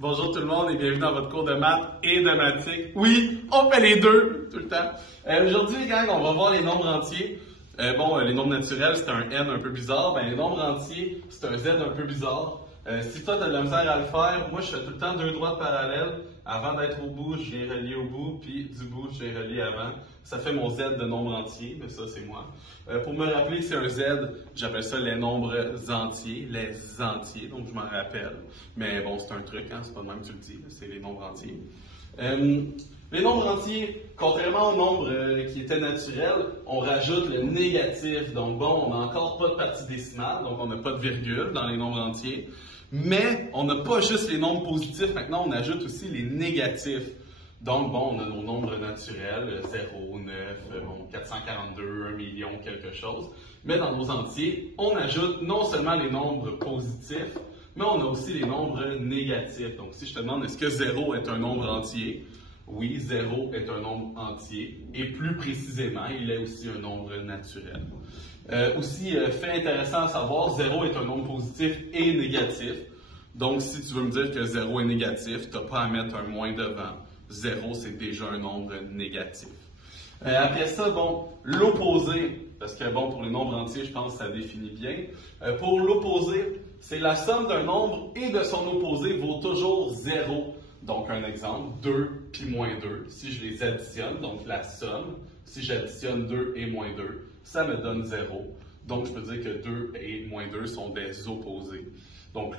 Bonjour tout le monde et bienvenue dans votre cours de maths et de mathématiques. Oui, on fait les deux tout le temps. Aujourd'hui, gang, on va voir les nombres entiers. Les nombres naturels, c'est un n un peu bizarre. Les nombres entiers, c'est un z un peu bizarre. Si toi, tu as de la misère à le faire, moi, je fais tout le temps deux droites parallèles. Avant d'être au bout, je viens relier au bout, puis du bout, je viens relier avant. Ça fait mon z de nombre entier, mais ça, c'est moi. Pour me rappeler que c'est un z, j'appelle ça les nombres entiers, les entiers, donc je m'en rappelle. Mais bon, c'est un truc, hein, c'est pas de même que tu le dis, c'est les nombres entiers. Les nombres entiers, contrairement aux nombres qui étaient naturels, on rajoute le négatif. Donc bon, on n'a encore pas de partie décimale, donc on n'a pas de virgule dans les nombres entiers. Mais on n'a pas juste les nombres positifs, maintenant on ajoute aussi les négatifs. Donc bon, on a nos nombres naturels, 0, 9, 442, 1 million, quelque chose. Mais dans nos entiers, on ajoute non seulement les nombres positifs, mais on a aussi les nombres négatifs. Donc si je te demande est-ce que 0 est un nombre entier, oui, 0 est un nombre entier, et plus précisément, il est aussi un nombre naturel. Fait intéressant à savoir, 0 est un nombre positif et négatif. Donc, si tu veux me dire que 0 est négatif, tu n'as pas à mettre un moins devant. 0, c'est déjà un nombre négatif. Après ça, l'opposé, parce que pour les nombres entiers, je pense que ça définit bien. Pour l'opposé, c'est la somme d'un nombre et de son opposé vaut toujours 0. Donc, un exemple, 2 puis moins 2. Si je les additionne, donc la somme, si j'additionne 2 et moins 2, ça me donne 0. Donc, je peux dire que 2 et moins 2 sont des opposés. Donc,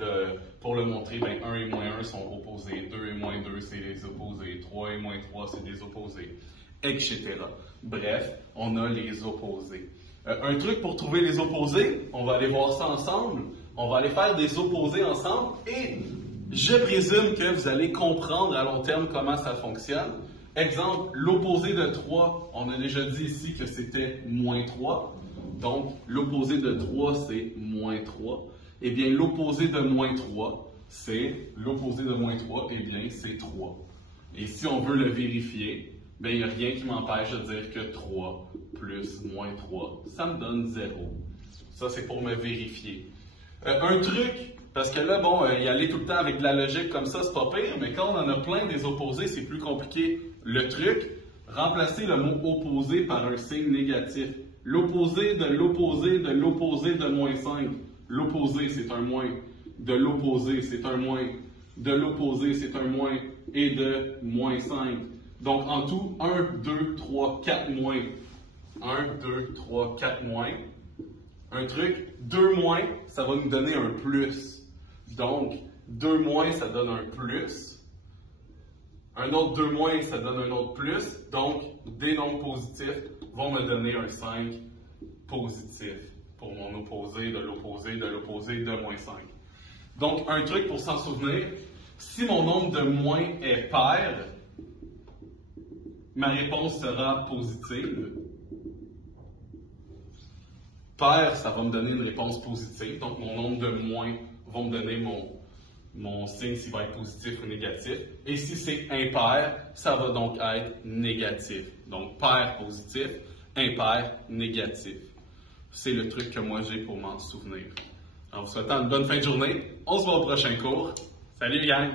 pour le montrer, 1 et moins 1 sont opposés, 2 et moins 2, c'est des opposés, 3 et moins 3, c'est des opposés, etc. Bref, on a les opposés. Un truc pour trouver les opposés, on va aller voir ça ensemble. On va aller faire des opposés ensemble et je présume que vous allez comprendre à long terme comment ça fonctionne. Exemple, l'opposé de 3, on a déjà dit ici que c'était moins 3. Donc, l'opposé de 3, c'est moins 3. Eh bien, l'opposé de moins 3, c'est l'opposé de moins 3, eh bien, c'est 3. Et si on veut le vérifier, il n'y a rien qui m'empêche de dire que 3 plus moins 3, ça me donne 0. Ça, c'est pour me vérifier. Un truc, parce que là, y aller tout le temps avec de la logique comme ça, c'est pas pire, mais quand on en a plein des opposés, c'est plus compliqué. Le truc, remplacer le mot opposé par un signe négatif. L'opposé de l'opposé de l'opposé de moins 5. L'opposé, c'est un moins. De l'opposé, c'est un moins. De l'opposé, c'est un moins. Et de moins 5. Donc, en tout, 1, 2, 3, 4 moins. 1, 2, 3, 4 moins. Un truc, 2 moins, ça va nous donner un plus. Donc, 2 moins, ça donne un plus. Un autre 2 moins, ça donne un autre plus. Donc, des nombres positifs vont me donner un 5 positif pour mon opposé, de l'opposé, de l'opposé, de moins 5. Donc, un truc pour s'en souvenir, si mon nombre de moins est pair, ma réponse sera positive. Pair, ça va me donner une réponse positive. Donc, mon nombre de moins va me donner mon signe s'il va être positif ou négatif. Et si c'est impair, ça va donc être négatif. Donc, pair positif, impair négatif. C'est le truc que moi j'ai pour m'en souvenir. En vous souhaitant une bonne fin de journée, on se voit au prochain cours. Salut gang!